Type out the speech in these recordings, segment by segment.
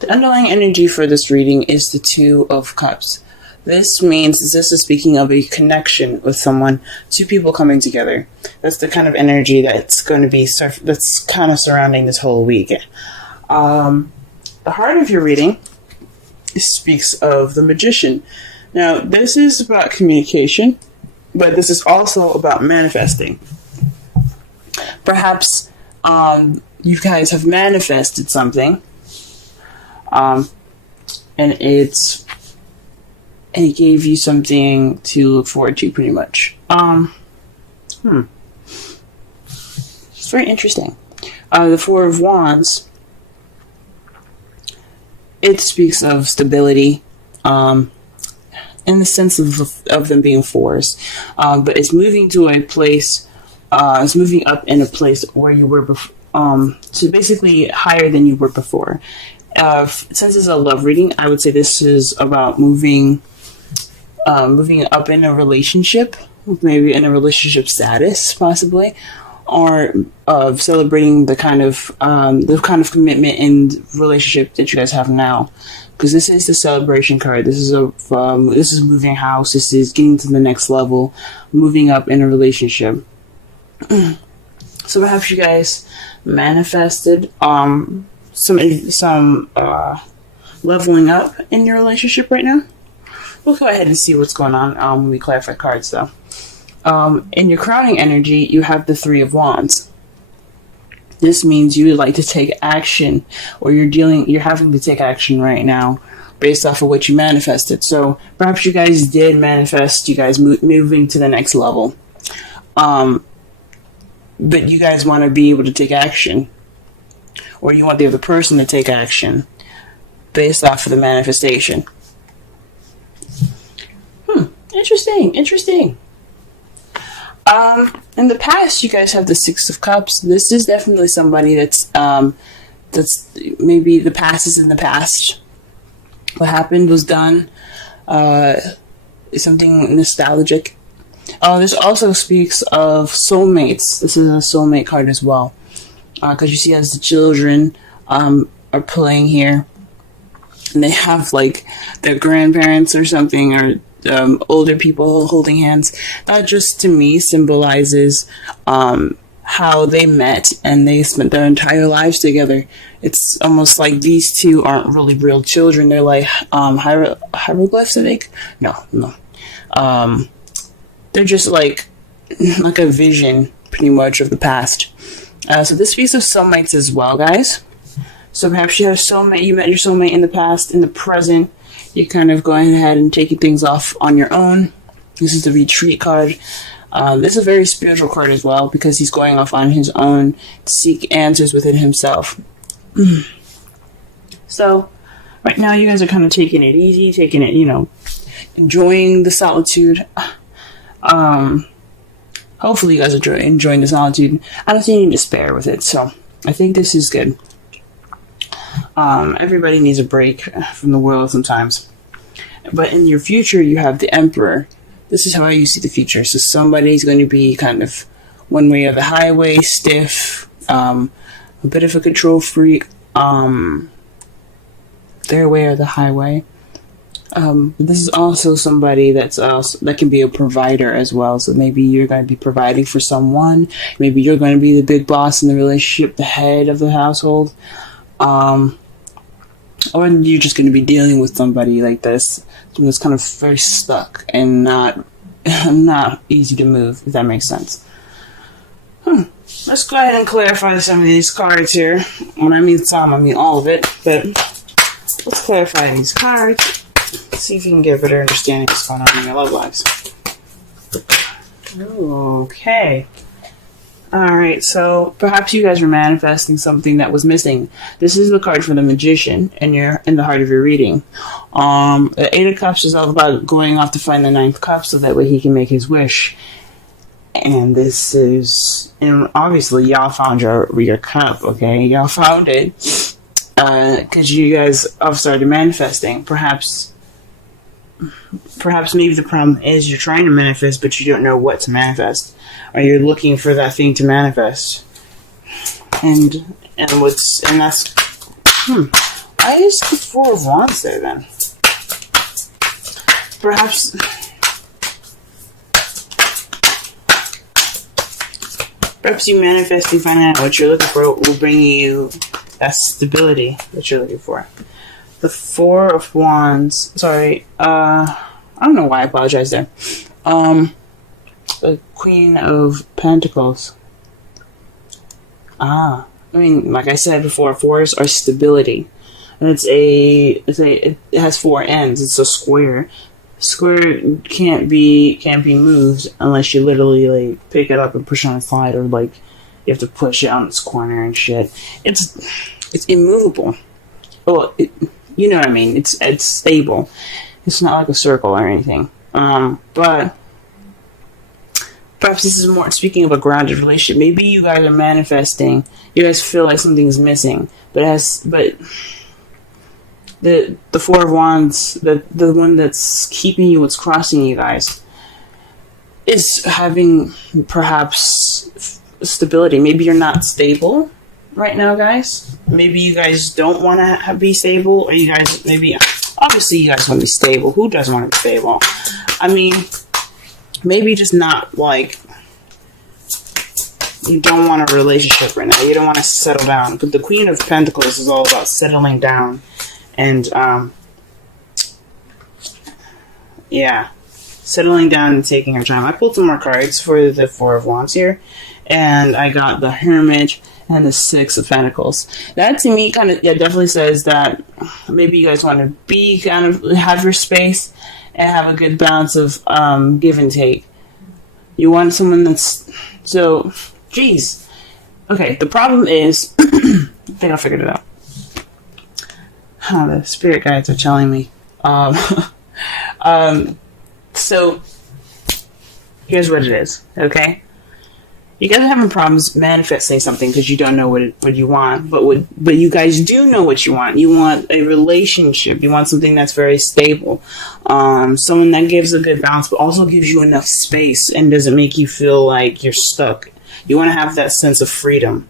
The underlying energy for this reading is the Two of Cups. This means this is speaking of a connection with someone, two people coming together. That's the kind of energy that's going to be that's kind of surrounding this whole week. The heart of your reading speaks of the Magician. Now, this is about communication, but this is also about manifesting. Perhaps you guys have manifested something, and it gave you something to look forward to, pretty much. It's very interesting. The Four of Wands, it speaks of stability, in the sense of them being fours, but it's moving to a place. It's moving up in a place where you were before, so basically higher than you were before. Since it's a love reading, I would say this is about moving up in a relationship, maybe in a relationship status, possibly, or celebrating the kind of commitment and relationship that you guys have now. Because this is the celebration card. This is moving house. This is getting to the next level, moving up in a relationship. So perhaps you guys manifested some leveling up in your relationship right now. We'll go ahead and see what's going on when we clarify cards, though. In your crowning energy, you have the Three of Wands. This means you would like to take action, or you're having to take action right now based off of what you manifested. So perhaps you guys did manifest you guys moving to the next level. But you guys want to be able to take action, or you want the other person to take action based off of the manifestation. Interesting. In the past, you guys have the Six of Cups. This is definitely somebody that's maybe the past is in the past. What happened was done. Something nostalgic. This also speaks of soulmates. This is a soulmate card as well. Because you see as the children are playing here, and they have like their grandparents or something, or older people holding hands. That just to me symbolizes how they met and they spent their entire lives together. It's almost like these two aren't really real children. They're like hieroglyphs, I think. No. They're just like a vision, pretty much, of the past. So this speaks of soulmates as well, guys. So perhaps you have soulmate. You met your soulmate in the past. In the present, you're kind of going ahead and taking things off on your own. This is the Retreat card. This is a very spiritual card as well, because he's going off on his own to seek answers within himself. So right now, you guys are kind of taking it easy, taking it, enjoying the solitude. Hopefully you guys are enjoying the solitude. I don't see any despair with it, so I think this is good. Everybody needs a break from the world sometimes. But in your future, you have the Emperor. This is how you see the future. So somebody's going to be kind of one way or the highway, stiff, a bit of a control freak, their way or the highway. This is also somebody that can be a provider as well. So maybe you're going to be providing for someone. Maybe you're going to be the big boss in the relationship, the head of the household. Or you're just going to be dealing with somebody like this that's kind of very stuck and not easy to move, if that makes sense. Let's go ahead and clarify some of these cards here. When I mean some, I mean all of it. But let's clarify these cards. See if you can get a better understanding of what's going on in your love lives. Okay. Alright, so perhaps you guys were manifesting something that was missing. This is the card for the Magician in the heart of your reading. The Eight of Cups is all about going off to find the Ninth Cup so that way he can make his wish. And obviously y'all found your cup, okay? Y'all found it. Because you guys have started manifesting. Perhaps maybe the problem is you're trying to manifest, but you don't know what to manifest. Or you're looking for that thing to manifest. And that's Why is the Four of Wands there then? Perhaps you manifesting, finding out what you're looking for will bring you that stability that you're looking for. The Four of Wands. Sorry, I don't know why I apologize there. The Queen of Pentacles. I mean, like I said before, fours are stability, and it has four ends. It's a square. Square can't be moved unless you literally like pick it up and push it on its side, or like you have to push it on its corner and shit. It's immovable. Well, you know what I mean. It's stable. It's not like a circle or anything. But perhaps this is more speaking of a grounded relationship. Maybe you guys are manifesting. You guys feel like something's missing, but the Four of Wands, the one that's keeping you, what's crossing you guys, is having perhaps stability. Maybe you're not stable right now, guys. Maybe you guys don't want to be stable, or you guys obviously you guys want to be stable. Who doesn't want to be stable? I mean, maybe just not like you don't want a relationship right now. You don't want to settle down. But the Queen of Pentacles is all about settling down. And, yeah, settling down and taking your time. I pulled some more cards for the Four of Wands here, and I got the Hermit and the Six of Pentacles. That to me definitely says that maybe you guys want to be have your space and have a good balance of give and take. You want someone that's so, geez. Okay, the problem is, I think I figured it out. The spirit guides are telling me. So here's what it is, okay? You guys are having problems manifesting something because you don't know what you want, but you guys do know what you want. You want a relationship. You want something that's very stable. Someone that gives a good balance, but also gives you enough space and doesn't make you feel like you're stuck. You want to have that sense of freedom.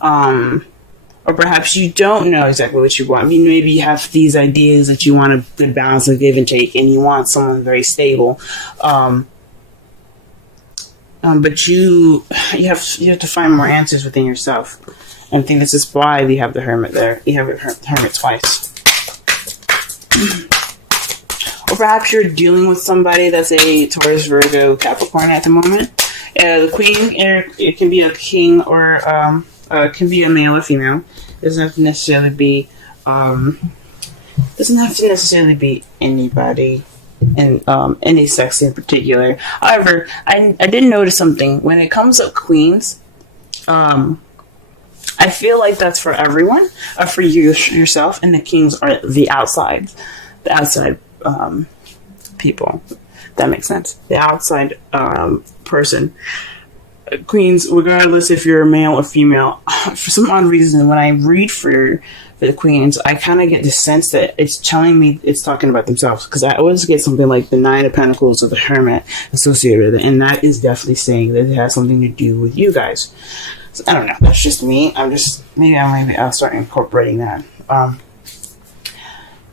Or perhaps you don't know exactly what you want. I mean, maybe you have these ideas that you want a good balance of give and take, and you want someone very stable. But you have to find more answers within yourself. And I think this is why we have the Hermit there. You have the Hermit twice. Or perhaps you're dealing with somebody that's a Taurus, Virgo, Capricorn at the moment. The Queen, it can be a king or it can be a male or female. It doesn't have to necessarily be anybody in any sex in particular. However, I did notice something when it comes up queens. I feel like that's for everyone, or for yourself, and the kings are the outside people. That makes sense. The outside person. Queens, regardless if you're a male or female, for some odd reason, when I read for the queens, I kind of get the sense that it's telling me it's talking about themselves, because I always get something like the Nine of Pentacles or the Hermit associated with it, and that is definitely saying that it has something to do with you guys. So, I don't know. That's just me. Maybe I'll start incorporating that.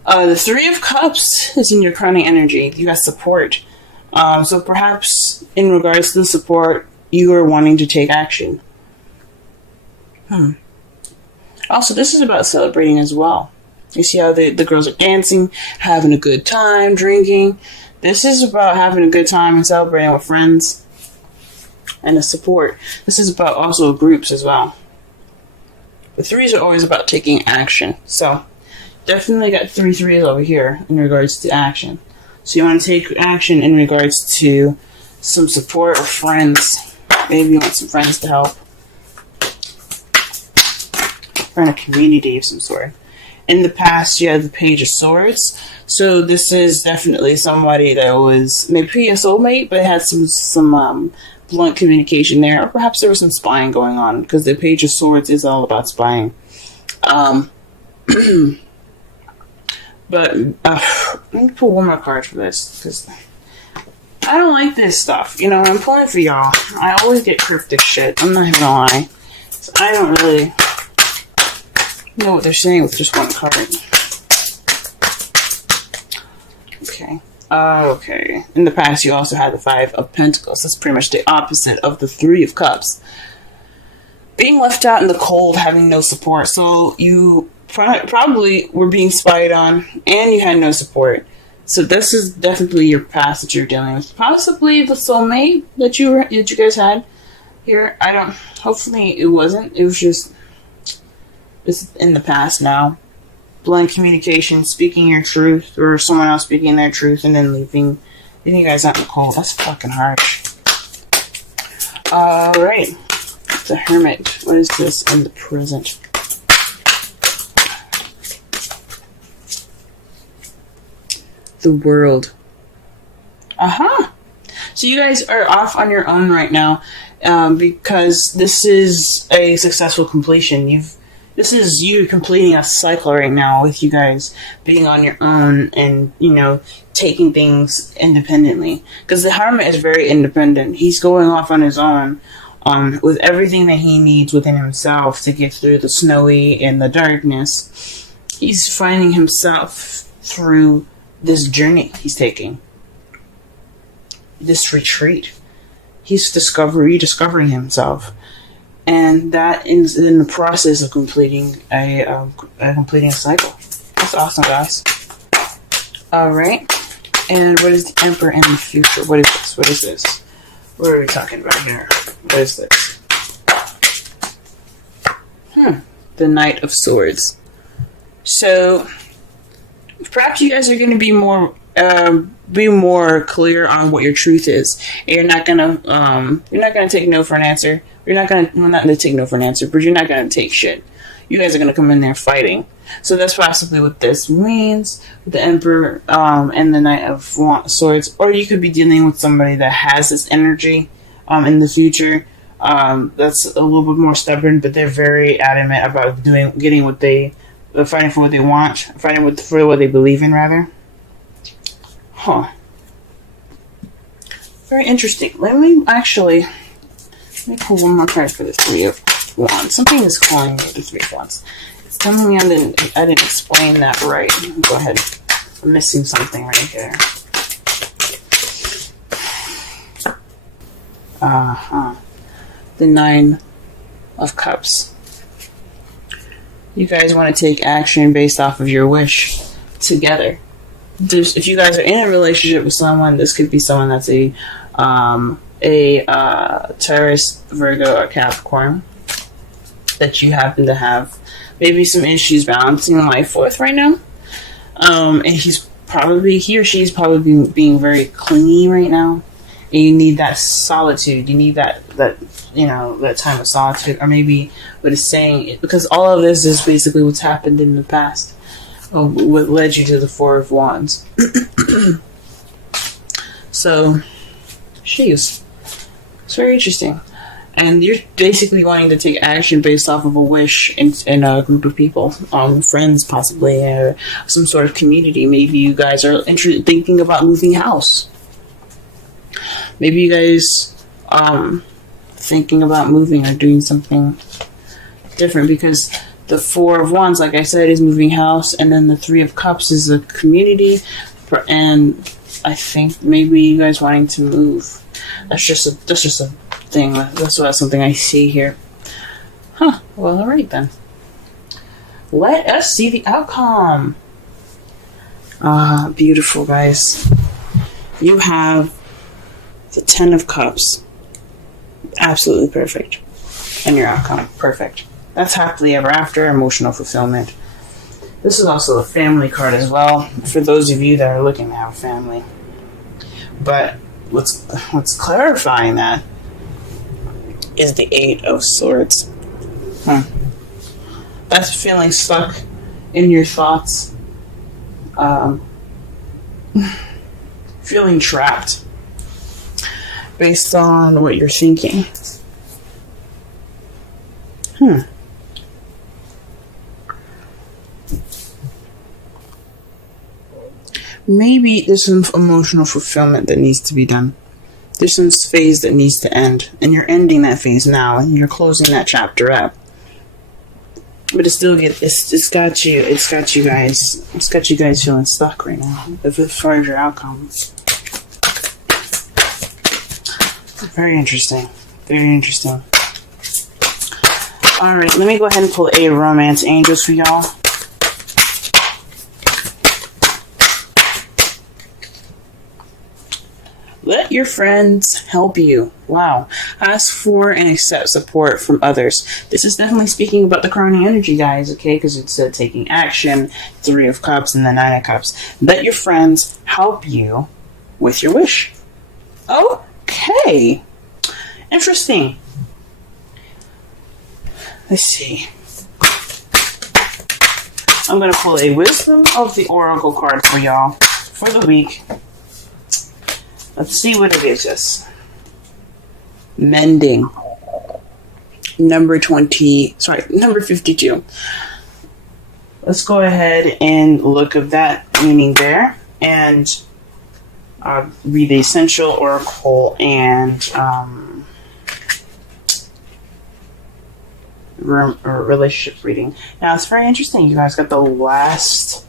The Three of Cups is in your crowning energy. You got support. So perhaps in regards to the support, you are wanting to take action. Also, this is about celebrating as well. You see how the girls are dancing, having a good time, drinking. This is about having a good time and celebrating with friends and the support. This is about also groups as well. The threes are always about taking action. So, definitely got 3 threes over here in regards to action. So you want to take action in regards to some support or friends. Maybe you want some friends to help. Or in a community of some sort. In the past, you had the Page of Swords. So this is definitely somebody that was maybe a soulmate, but had some blunt communication there. Or perhaps there was some spying going on, because the Page of Swords is all about spying. But let me pull one more card for this, because I don't like this stuff. You know, I'm pulling for y'all. I always get cryptic shit. I'm not even gonna lie. So I don't really know what they're saying with just one card. Okay. Okay. In the past, you also had the Five of Pentacles. That's pretty much the opposite of the Three of Cups. Being left out in the cold, having no support. So you probably were being spied on, and you had no support. So this is definitely your past that you're dealing with. Possibly the soulmate that you guys had here. Hopefully it wasn't. It was just, it's in the past now. Blunt communication, speaking your truth, or someone else speaking their truth, and then leaving you guys out in the cold. That's fucking harsh. Alright. The Hermit. What is this in the present? The World. So you guys are off on your own right now, because this is a successful completion. This is you completing a cycle right now with you guys being on your own and, taking things independently. Because the Hermit is very independent. He's going off on his own, with everything that he needs within himself to get through the snowy and the darkness. He's finding himself through this journey he's taking. This retreat. He's rediscovering himself. And that is in the process of completing a cycle. That's awesome, guys. Alright. And what is the Emperor in the future? What is this? What is this? What are we talking about here? What is this? The Knight of Swords. So, perhaps you guys are going to be more clear on what your truth is. And you're not gonna take no for an answer. Not gonna take no for an answer, but you're not gonna take shit. You guys are gonna come in there fighting. So that's possibly what this means with the Emperor and the Knight of Swords. Or you could be dealing with somebody that has this energy in the future. That's a little bit more stubborn, but they're very adamant about fighting for what they want, fighting for what they believe in, rather. Very interesting. Let me pull one more card for the Three of Wands. Something is calling me the Three of Wands. It's telling me I didn't explain that right. Go ahead. I'm missing something right here. The Nine of Cups. You guys want to take action based off of your wish together. If you guys are in a relationship with someone, this could be someone that's a Taurus, Virgo, or Capricorn that you happen to have maybe some issues balancing life with right now. And he or she is probably being very clingy right now. And you need that solitude. You need that time of solitude, or maybe what it's saying, because all of this is basically what's happened in the past. What led you to the Four of Wands. So, sheesh. It's very interesting. And you're basically wanting to take action based off of a wish in a group of people. Friends, possibly, or some sort of community. Maybe you guys are thinking about moving house. Maybe you guys thinking about moving or doing something different, because the Four of Wands, like I said, is moving house, and then the Three of Cups is a community, and I think maybe you guys wanting to move. That's just a thing. That's something I see here. Well, alright then. Let us see the outcome. Beautiful, guys. You have the Ten of Cups. Absolutely perfect. And your outcome, perfect. That's happily ever after, emotional fulfillment. This is also a family card as well, for those of you that are looking to have a family. But what's clarifying that is the Eight of Swords. That's feeling stuck in your thoughts. Feeling trapped based on what you're thinking. Maybe there's some emotional fulfillment that needs to be done. There's some phase that needs to end, and you're ending that phase now, and you're closing that chapter up. But it's got you guys feeling stuck right now as far as your outcome. Very interesting. Very interesting. Alright, let me go ahead and pull a romance angels for y'all. Let your friends help you. Wow. Ask for and accept support from others. This is definitely speaking about the crowning energy, guys, okay? Because it said taking action, 3 of Cups, and the 9 of Cups. Let your friends help you with your wish. Okay. Interesting. Let's see. I'm going to pull a Wisdom of the Oracle card for y'all for the week. Let's see what it gives us. Mending. Number 52. Let's go ahead and look at that meaning there. And read the Essential Oracle and relationship reading. Now, it's very interesting. You guys got the last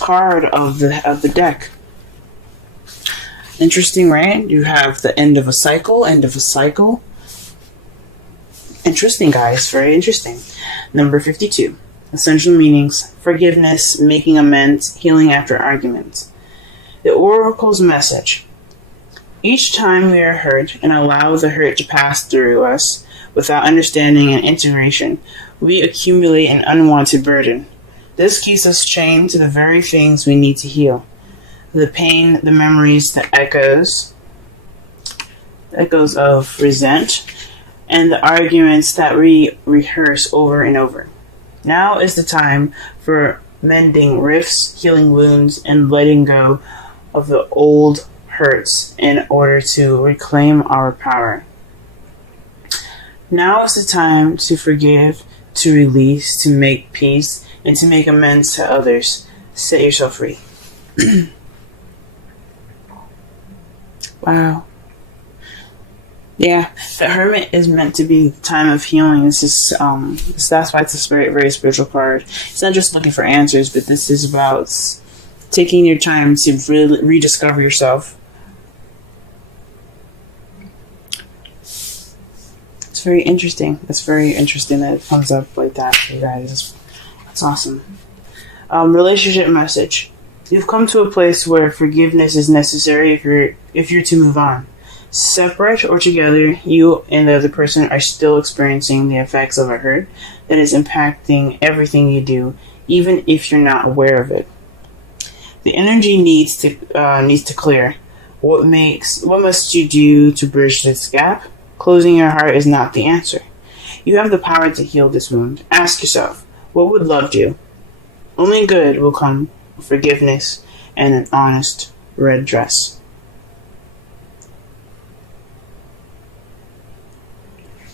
card of the deck. Interesting, right? You have the end of a cycle, Interesting, guys. Very interesting. Number 52. Essential meanings. Forgiveness, making amends, healing after arguments. The Oracle's message. Each time we are hurt and allow the hurt to pass through us without understanding and integration, we accumulate an unwanted burden. This keeps us chained to the very things we need to heal. The pain, the memories, the echoes of resent, and the arguments that we rehearse over and over. Now is the time for mending rifts, healing wounds, and letting go of the old hurts in order to reclaim our power. Now is the time to forgive, to release, to make peace, and to make amends to others. Set yourself free. Wow. Yeah, the Hermit is meant to be the time of healing. This is that's why it's a very spiritual card. It's not just looking for answers, but this is about taking your time to really rediscover yourself. It's very interesting. It's very interesting that it comes up like that for you guys. That's awesome. Relationship message. You've come to a place where forgiveness is necessary if you're to move on. Separate or together, you and the other person are still experiencing the effects of a hurt that is impacting everything you do, even if you're not aware of it. The energy needs to clear. What must you do to bridge this gap? Closing your heart is not the answer. You have the power to heal this wound. Ask yourself, what would love do? Only good will come. Forgiveness and an honest red dress.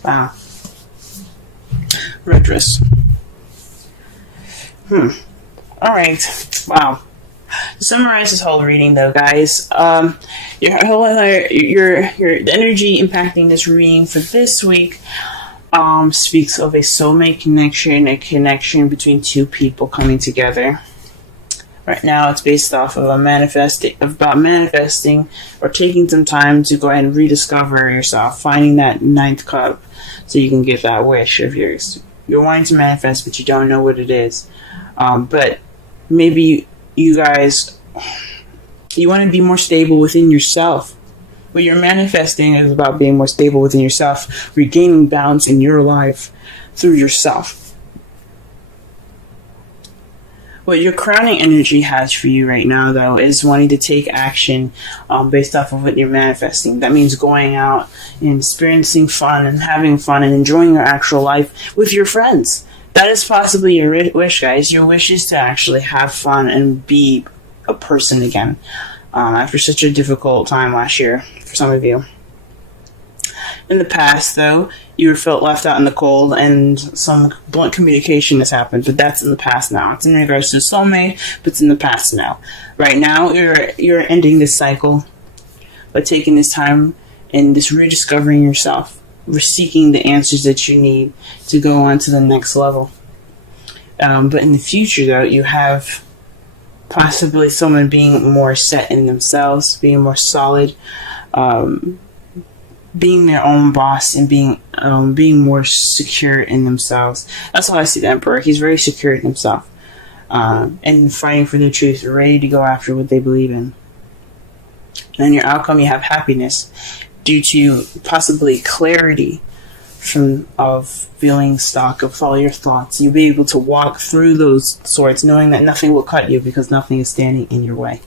Wow. Red dress. Alright. Wow. To summarize this whole reading though, guys, your energy impacting this reading for this week speaks of a soulmate connection, a connection between two people coming together. Right now, it's based off of manifesting or taking some time to go ahead and rediscover yourself, finding that 9th cup so you can get that wish of yours. You're wanting to manifest, but you don't know what it is. But maybe you guys, you want to be more stable within yourself. What you're manifesting is about being more stable within yourself, regaining balance in your life through yourself. What your crowning energy has for you right now, though, is wanting to take action based off of what you're manifesting. That means going out and experiencing fun and having fun and enjoying your actual life with your friends. That is possibly your wish, guys. Your wish is to actually have fun and be a person again after such a difficult time last year for some of you. In the past, though, you felt left out in the cold and some blunt communication has happened, but that's in the past now. It's in regards to soulmate, but it's in the past now. Right now, you're ending this cycle by taking this time and just rediscovering yourself. We're seeking the answers that you need to go on to the next level. But in the future, though, you have possibly someone being more set in themselves, being more solid, being their own boss, and being more secure in themselves. That's how I see the Emperor. He's very secure in himself, and fighting for the truth, ready to go after what they believe in. And in your outcome, you have happiness due to possibly clarity of feeling stock of all your thoughts. You'll be able to walk through those swords knowing that nothing will cut you because nothing is standing in your way.